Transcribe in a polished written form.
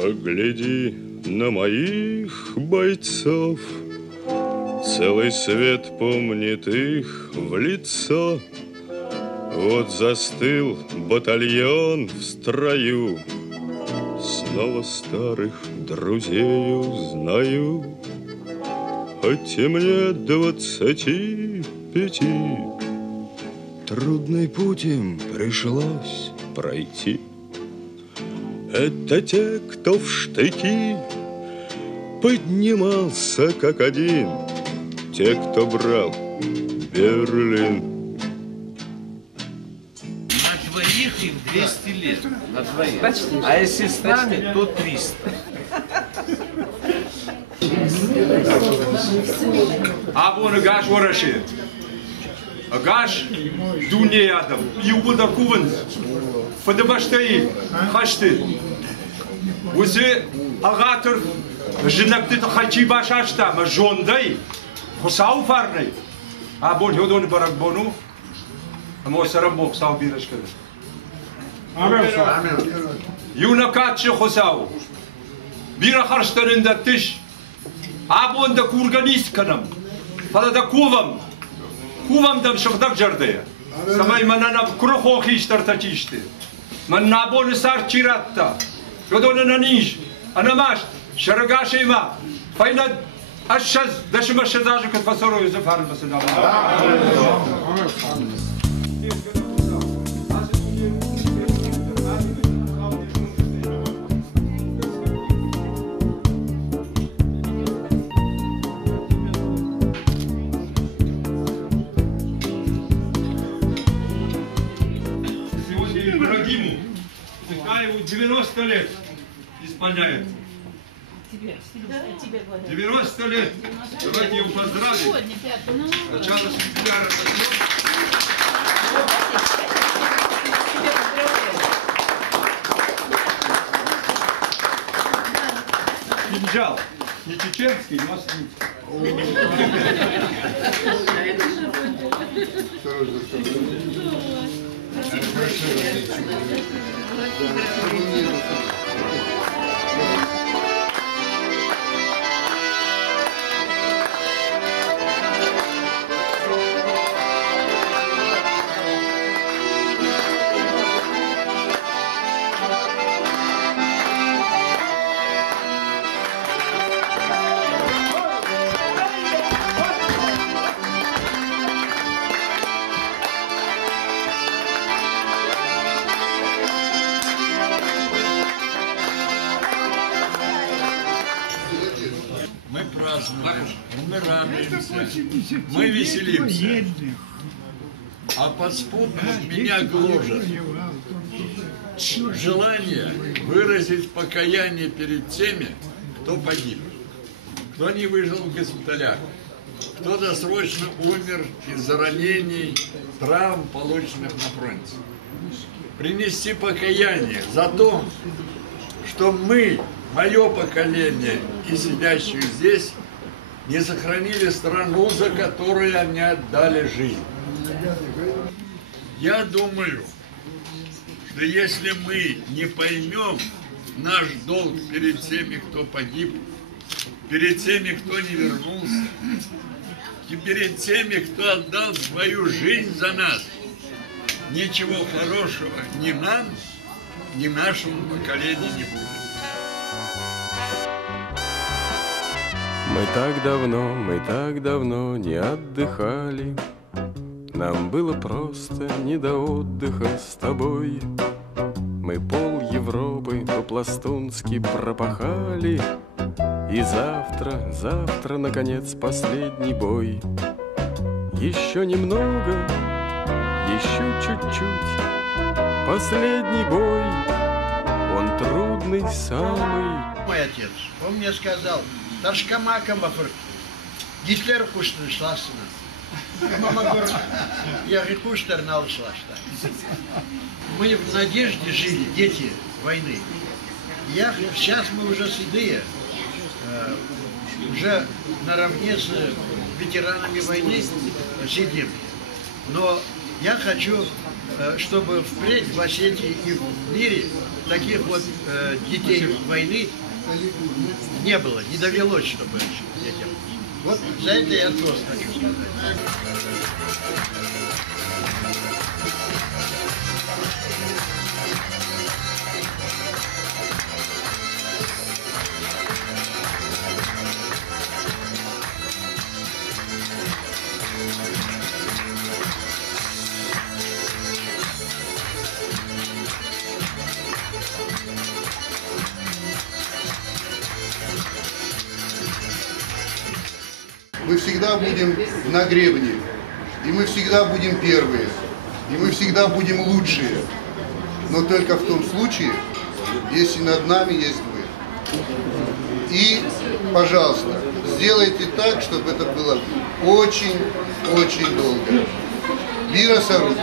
Погляди на моих бойцов, целый свет помнит их в лицо. Вот застыл батальон в строю, снова старых друзей узнаю. Хоть и мне 25, трудный путь им пришлось пройти. Это те, кто в штыки поднимался как один, те, кто брал Берлин. На двоих им 200 лет. На двоих. А если с нами, то 300. Абон гаш вораши. Гаш дуне адам. Юбуда куван. Фадабаштай хашты. Узи агатыр жинакты хачи башашта мажондай. Хусау фарнай. Абон йодон барак бону. Амосарам боксау бирашкада. Амин. Юнакатши хусау. Бира харштарында тиш. Абон да курганист канам. Фала да кувам. Кувам дам шагдак жардая. Самай манана крохо хиштар тачиште. Man nabon sar chiratta. Rodona nanij. Anamash. Sharagashima. Faina ashaz. Dashma shazaj kat fasoro yuzafar masana. Ибрагиму, 90 лет исполняет. 90 лет. Давайте его поздравим. Начало сентября. Кинжал. Не чеченский, но мы радуемся, мы веселимся, а подспудно меня гложет желание выразить покаяние перед теми, кто погиб, кто не выжил в госпиталях, кто досрочно умер из-за ранений, травм, полученных на фронте. Принести покаяние за то, что мы, мое поколение и сидящие здесь, не сохранили страну, за которую они отдали жизнь. Я думаю, что если мы не поймем наш долг перед теми, кто погиб, перед теми, кто не вернулся, и перед теми, кто отдал свою жизнь за нас, ничего хорошего ни нам, ни нашему поколению не будет. Мы так давно не отдыхали. Нам было просто не до отдыха с тобой. Мы пол Европы по-пластунски пропахали. И завтра, наконец, последний бой. Еще немного, еще чуть-чуть. Последний бой, он трудный самый. Мой отец, он мне сказал, Ташкамакам афр, Гитлер куштер шласына. Мама говорит, я же куштер налышлашта. Мы в надежде жили, дети войны. Сейчас мы уже седые, уже наравне с ветеранами войны сидим. Но я хочу, чтобы впредь в Осетии и в мире таких вот детей войны не было, не довелось, чтобы детям. Вот за это я тост хочу сказать. Мы всегда будем на гребне, и мы всегда будем первые, и мы всегда будем лучшие. Но только в том случае, если над нами есть вы. И, пожалуйста, сделайте так, чтобы это было очень-очень долго. Вира Саруки.